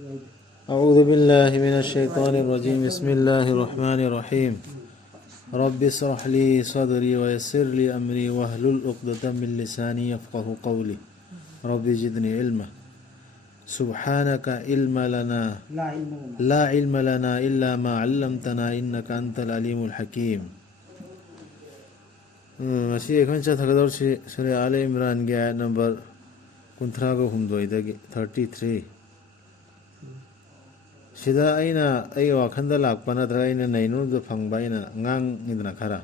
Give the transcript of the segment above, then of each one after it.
أعوذ بالله من الشيطان الرجيم بسم الله الرحمن الرحيم رب اشرح لي صدري ويسر لي أمري واحلل عقدة من لساني يفقه قولي رب زدني علما سبحانك علم لنا لا علم لنا إلا ما علمتنا إنك أنت العليم الحكيم مسيح كن تثقدر سورة آل عمران آية نمبر كنتراغو هم دويدagi 33 sida aina ai wakhanda lakpa nadra aina nainu do phangba aina ngang idna khara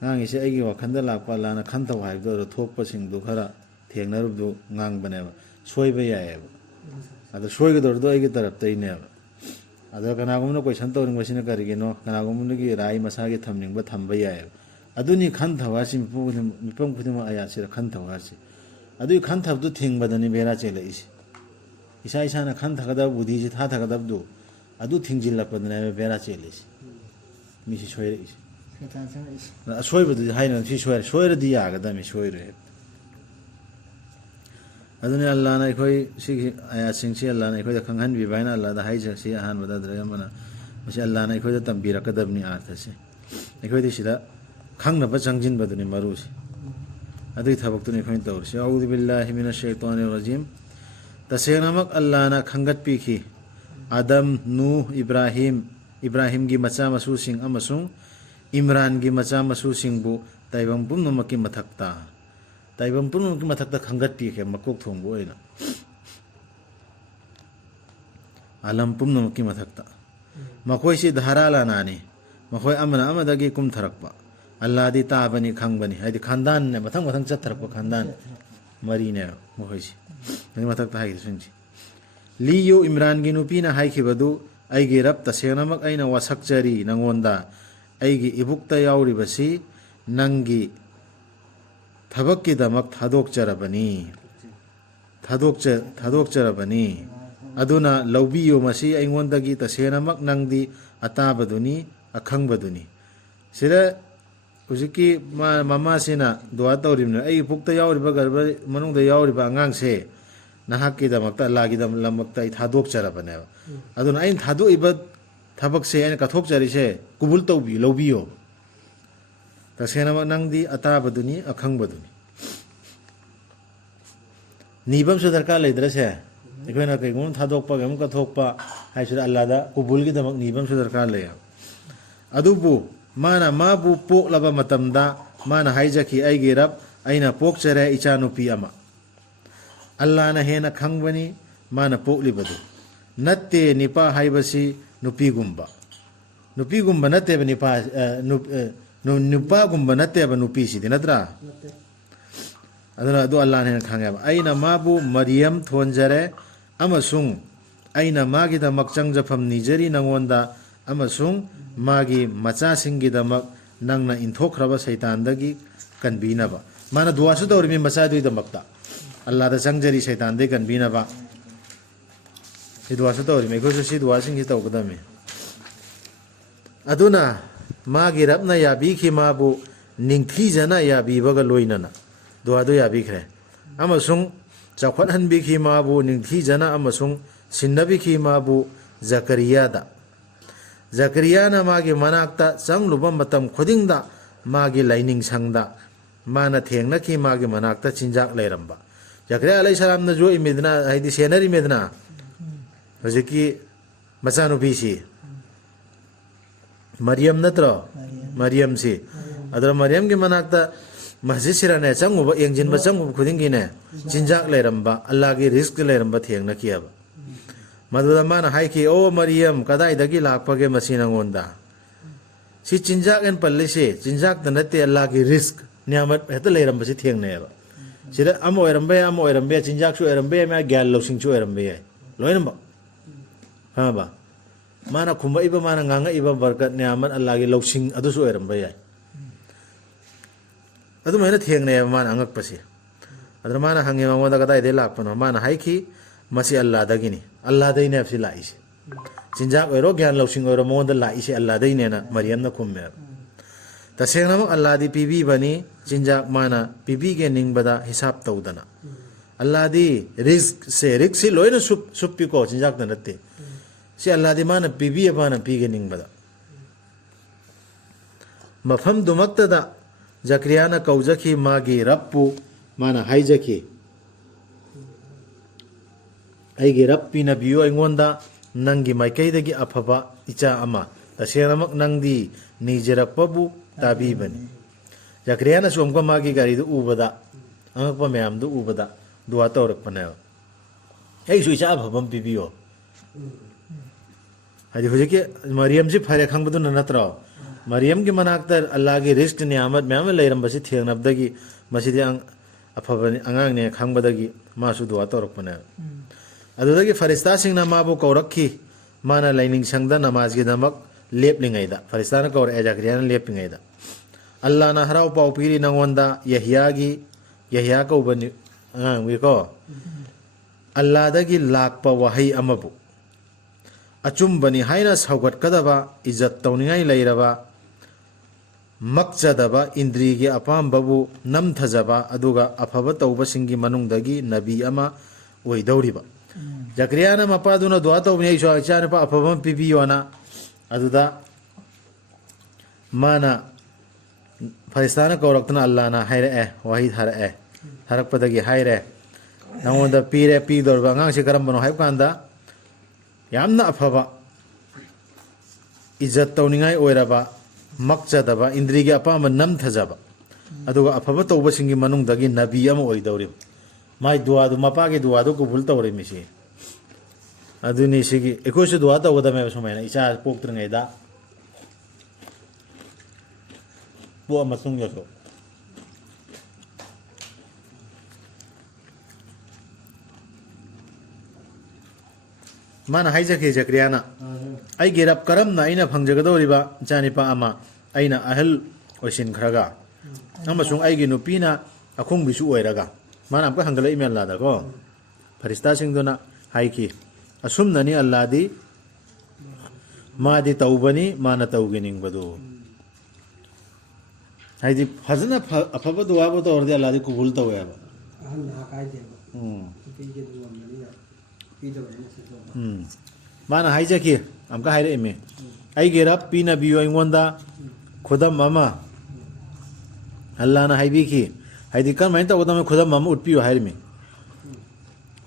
ngang ise ai wakhanda lakpa lana khanta wai do thokpa sing do khara thengnaru do ngang bane soiba yae ada soiga do do ai gi tarap tai ne ada kana gumna question to ring masina karige no kana gumna gi rai masa gi thamning ba thamba yae aduni khanta wa sim pu mipam khudima aya sira khanta wa si adu khanta du thengbadani bera chele isi isa isa na khanta kada budi ji tha tha kada du adu thingjil lapadna bera chele isi mi si soire isi na soiba du haina si soire di ya ga mi soire aduni allah na khoi si aya sing si allah na khoi da khanghan bi baina allah da hai si han bada dra mana si allah na khoi da tambira kadabni artha si khoi di sida khangna ba changjin baduni maru si adu thabak tu ni khoi tawr si a'udhu billahi minash shaitanir rajim tasenamak allah na khangat pi khi adam nuh ibrahim gi macha masu sing amasung imran gi macha masu sing bu taibam pumno maki mathakta taibam pumno maki mathakta khangat pi khe makok thong bu oina alam pumno maki mathakta makoi si dharala nani makoi amana amadagi kum tharakpa Allah di tabani khangbani hadi khandan ne mathang mathang chat tharakpa khandan mari ne makoi si ni mathakta hai sunji liyu imran gi nupi na hai khibadu ai gi rab tasenamak aina wasakchari nangonda ai gi ibukta yauri basi nangi thabak ki damak thadok charabani aduna lawbiyo masi aingonda gi tasenamak nangdi atabaduni akhangbaduni sira ujiki mama sina dua tawrimna ai ibukta yauri ba garba manungda yauri ba angang se nahak ki damakta Allah ki dam lamakta thadok charabane aduna ain thadu iba thabak se ain kathok chari se kubul tawbi lawbiyo tasenamak nangdi atabaduni akhangbaduni nibam su darkar leidra se ekhona kai gun thadokpa gam kathokpa haisura Allah da kubul gi damak nibam su darkar le adubu mana mabu pok laba matamda mana haijaki ai girab aina pok chare icha nupi ama Allah na hena khangbani mana pok libadu natte nipa haibasi nupi gumba natte nipa nupa gumba natte ba nupi si dinadra adana do Allah na hena khangya aina mabu maryam thonjare amasung aina magi da makchang jafam nijari nangonda amasung magi macha singi damak nangna inthokraba shaitan dagi kanbinaba mana duwa su dawrimi macha dui damakta Allah da changjari shaitan de kanbinaba si duwa su dawrimi ko si duwa singi tawgadami aduna magi rabna yabi khi mabu ningthi jana yabi baga loinana duwa do yabi khre amasung chakhat hanbi khi mabu ningthi jana amasung sinnabi khi mabu zakariya na magi manakta changluba matam khudingda magi laining sangda mana thengna ki magi manakta chinjak leiramba zakariya alayhi salam na jo imedna haidi senari medna hojiki machanu bisi maryam natra maryam si adra maryam ki manakta masjid sirane changuba engjin ba changu khudingi ne chinjak leiramba Allah gi rizq leiramba thengna kiyaba madhuda mana haiki o maryam kadai dagi lakpage masina ngonda si chinjak en pallise chinjak tanate Allah ki risk niamat heta leiram basi thengne ba sira amo erambe chinjak su erambe ma gyal losing su erambe loina ba ha ba mana khumba iba mana nganga iba barkat niamat Allah ki losing adu su erambe ya adu mena thengne mana angak pasi adra mana hange mangoda kadai de lakpano mana haiki masi Allah dagini Allah dai ne afsi laisi chinjak ero gyan losing ero monda laisi Allah dai ne na maryam na khumme tasena Allah di pibi bani chinjak mana pibi ge ningbada hisab tawdana Allah di risk si loy na supi ko sinjak na nate si Allah di mana pibi apa na pigening bada mafam dumakta da Zakariya na kauzaki magi rappu mana haijaki aigi rappi na biyo ingonda nangi maikaidagi afaba icha ama tasiramak nangdi nijirakpabu tabi bani Zakariya na suamka magi gari du ubada angakpa mayam du ubada dua taurak panel ai su icha afabam pibiyo hadi hujike Maryam si phare khangbudu na natra Maryam ki manaktar Allah ki rizq niyamat mayam leiram basi thengnabdagi masidi ang afabani angang ne khangbadagi masu dua taurak panel adudagi farista singna mabu kaurakhi mana laining sangda namaz gi damak leplingaida farista na kaur Zakariya na leplingaida Allah na harau pau piri nangwanda Yahya ko bani wi ko Allah dagi lakpa wahai amabu achum bani haina saugat kadaba izzat tawningai lairaba makchadaba indri gi apam babu nam thajaba aduga afaba tawba singi manungdagi nabi ama oidawriba Zakariya na mapaduna dua tawni iswa chana pa afabam pibiyona aduda mana faristana kaurakna Allah na haire wahi thara tharakpadagi haire nangonda pire pidorba ngang si karambano haibkanda yamna afaba izzat tawningai oiraba makchadaba indrigi apama nam thajaba aduga afaba tawba singi manungdagi nabi ama oidawri mai dua du mapagi dua du kubul tawri misi aduni sigi ekosu dua tawda me sumaina icha poktrngai da bo amasung yoso mana haijake Zakariya na ai gerap karam na ina phangjagadoriba janipa ama aina ahal oisin khraga amasung ai gi nupina akhung bisu oiraga mana amka hangala email la da ko farista singdona haiki asumnani Allah di madi taubani mana taugining badu haidi fazana afaba duwa bo to ordi Allah di kubul tawya ba ahna kai de pige duwa mani pide bani se mana haijaki amka haire eme ai gerap pina biyo ingonda khudam mama Allah na haibiki haidi kan main ta odam khudam mama utpiyo hairmi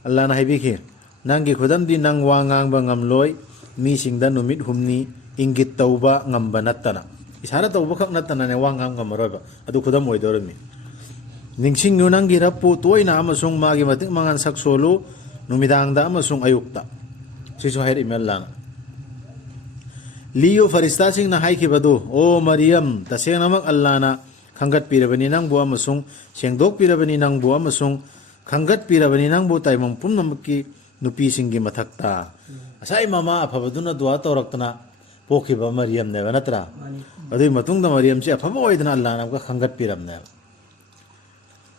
Allah na haibiki nangi khudam di nang wangang bangam loi mi singda numit humni ingit tauba ngamba nattana isara tauba khak nattana ne wangang ngamaroba adu khudam oidormi ningsing nu nangi rappu toina amasung magi matik mangan saksolu numidangda amasung ayukta sisu hair email lang liyo farista sing na haiki badu o Maryam taseng namak Allah na khangat pirabani nang bu amasung sengdok pirabani nang bu amasung khangat pirabani nang bu taimang pumnamki nupi singgi mathakta asai mama afabaduna dua tawraktana pokhiba Maryam ne banatra adui matungda Maryam si afaba oidana Allah na ka khangat piram ne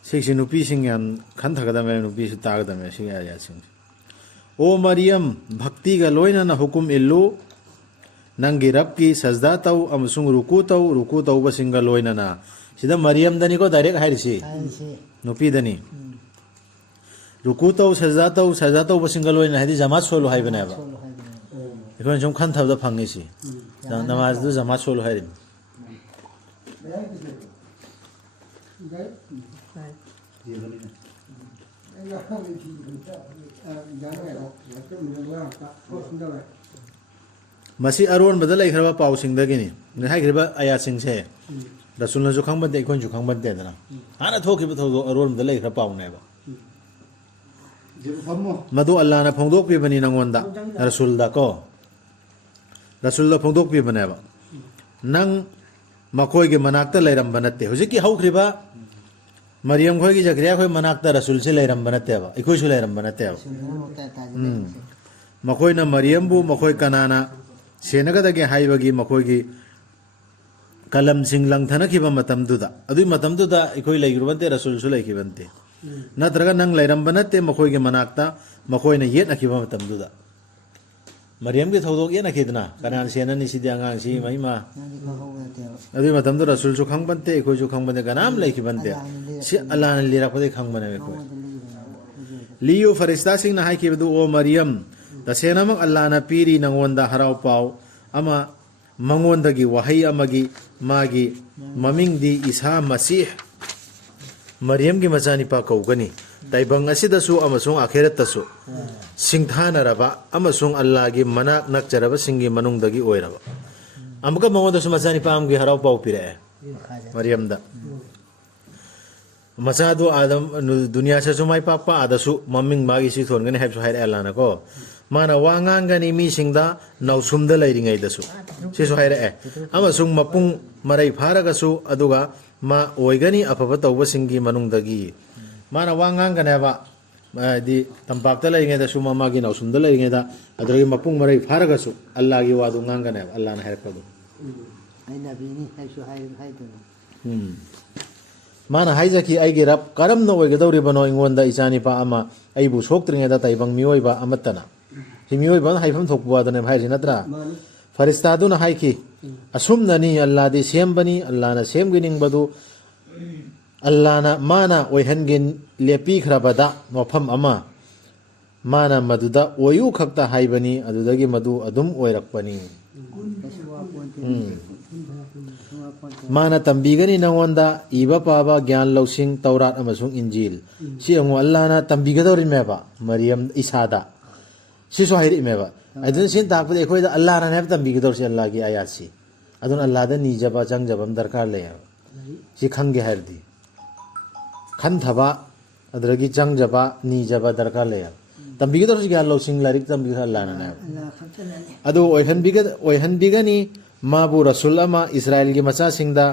siksi nupi singyan khanthagada me nupi su tagada me siya ya sing O Maryam bhakti ga loina na hukum illu nangi rabki sajda taw amusung ruku taw basinga loina na sida Maryam dani ko direct hairisi nupi dani ruku taw sajda taw basinga loina hadi jamat solo hai bana ba ikon jom khan thabda phangisi namaz du jamat solo hairim masi aron badal ai khraba paw sing dagini ne hai khraba aya sing se rasul na ju khang bande ikon ju khang bande dana ana thoki ba thodo aron badal ai khra paw ne ba madu Allah na phongdok pi bani nangonda rasul da ko rasul da phongdok pi bane ba nang makoi ge manakta lairam banate hojiki hau khriba Maryam khoi gi Zakariya khoi manakta rasul se lairam banate ba ikoi su lairam banate ba makoi na Maryam bu makoi kanana senaga dage haibagi makoi gi kalam singlang thana khiba matam duda adui matam duda ikoi laigurubante rasul su laikibante natraga nang lairam banate makoi gi manakta makoi na yet akiba matam duda Maryam gi thodok yet akidna kanan sena ni sidi angang si maima adui matam du rasul su khangbante ikoi su khangbante kanam laikibante si Allah na lira pade khangbane ko liyu farista sing na haikibdu o Maryam tasenamak Allah na piri nangonda haraw pau ama mangondagi wahay amagi magi mamingdi Isa Masih Maryam gi macani pa kaugani taibang asidasu amasung akhirat tasu singthanaraba amasung Allah gi manak nakjaraba singi manungdagi oiraba amka mangonda su macani pa amgi haraw pau pire Maryam da masadu adam dunia sa sumay papa adasu maming magi si thon gani hebsu hair Allah na ko mana wangang gani mi singda nausumda lairingai dasu si so hair amasung mapung marai pharagasu aduga ma oigani apaba tawba singi manungdagi mana wangang gani ba di tampakta lairingai dasu mamagi nausumda lairingai da adugi mapung marai pharagasu Allah gi wadu ngang gani Allah na hair padu aina bini haisu haidun mana haijaki aigi rab karam na oigadawri bano ingonda isani pa ama aibu soktringe da taibang mioi ba amatana hi mioi ba haifam thokbu adane bhai rinatra farista du na haiki asum nani Allah di sembani Allah na semgining badu Allah na mana oihangin lepi khrabada mofam ama mana maduda oyu khakta haibani adudagi madu adum oirakpani mana tambigani nangonda iba paba gyan lausing taurat amasung injil si ango Allah na tambigadori meba Maryam Isada si so hairi meba adun sin takpud ekoi da Allah na neb tambigador si Allah gi ayat si adun Allah da ni jaba jang jabam darkar le si khange hardi khan thaba adragi jang jaba ni jaba darkar le tambigador si gyan lausing larik tambigador Allah na neb adu oihan bigani mabu rasul ama Israel gi macha singda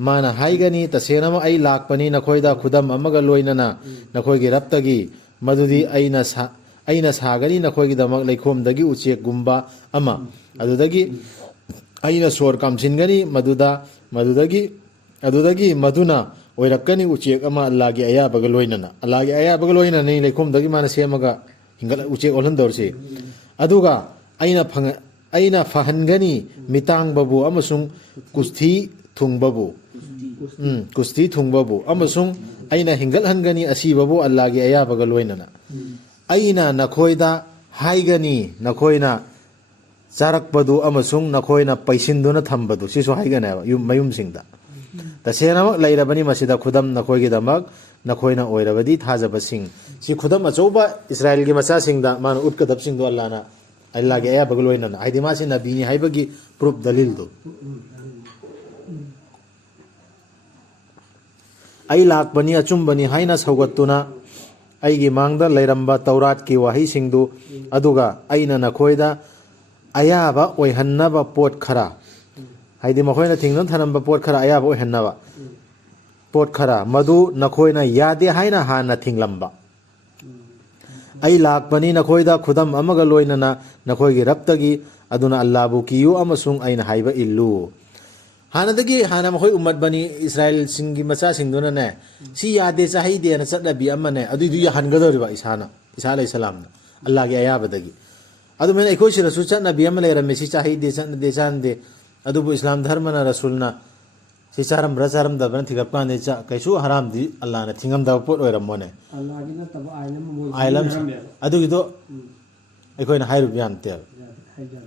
mana haigani tasenama ai lakpani nakhoida khudam amaga loinana nakhoi gi raptagi madudi aina sagani nakhoi gi damak leikhom dagi uchek gumba ama adudagi aina sor kamsingani madudagi maduna oirakani uchek ama Allah gi aya baga loinana Allah gi aya baga loinana ni leikhom dagi mana semaga hingal uchek olhan dorsi aduga aina fahangani mitang babu amasung kusti thung babu amasung aina hingal hangani asi babu Allah gi aya baga loinana aina nakhoida haigani nakhoina charak badu amasung nakhoina paisinduna thambadu siso haigana yum mayum singda tasena lairabani masida khudam nakhoigi damak nakhoina oirabadi thajaba sing si khudam achoba Israel gi macha singda man utkadap singdo Allah na Allah ge aya bagloina na haidi masi nabi ni haibagi proof dalil do ai lak bani achum bani haina saugatuna aigi mangda lairamba taurat ki wahi singdu aduga aina nakhoida ayaba oihannaba pot khara haidi makhoina thingnon thanamba pot khara ayaba oihannaba pot khara madu nakhoina yade haina hana thinglamba ai lakpani nakhoida khudam amaga loinana nakhoigi raptagi aduna Allahu kiyu amasung aina haiba illu hanadagi hana makhoi ummat bani Israel singi macha singduna ne si yade chahi de na chadlabi amane adu du ya hangadoriba Isa alayhi salam Allah gi ayabadagi adu men ekoi sira su chadnabi amale ramesi chahi de chande adu bu Islam dharma na rasulna si charam rajaram da ban thigapkan de cha kaisu haram di Allah na thingam da pot oiramone Allah gi na taba ailam adu gi do ekoi na hairu biam te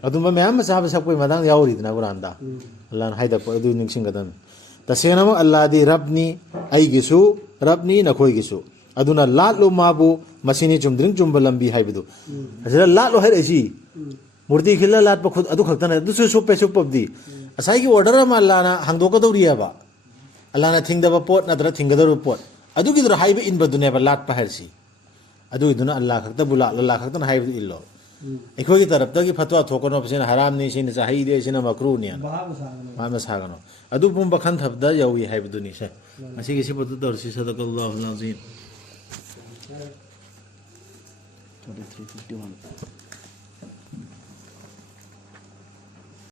adu ma meyam sa ba sakoi madang yauri dina quranda Allah na haida po adu ningsing gadan tasena mo Allah di rabni ai gisu rabni na khoi gisu aduna latlo mabu masini chumdring chumbalambi haibidu asira latlo hai resi murti khilla lat pa khud adu khaktana adu su pe su pabdi asai ki order ma Allah na hangdoka doriya ba Allah na thingdaba pot na dra thinggador pot adu gi dra haibe in badune ba lat pa hersi adu iduna Allah khakta bula Allah khakta na haibe illo ekoi gi tarap ta gi fatwa thokono psena haram ni sin sa haide sina makru ni ma sagano adu pum bakhan thabda yawi haibe duni se asi gi sipat dor si sadakallahu alazim 2351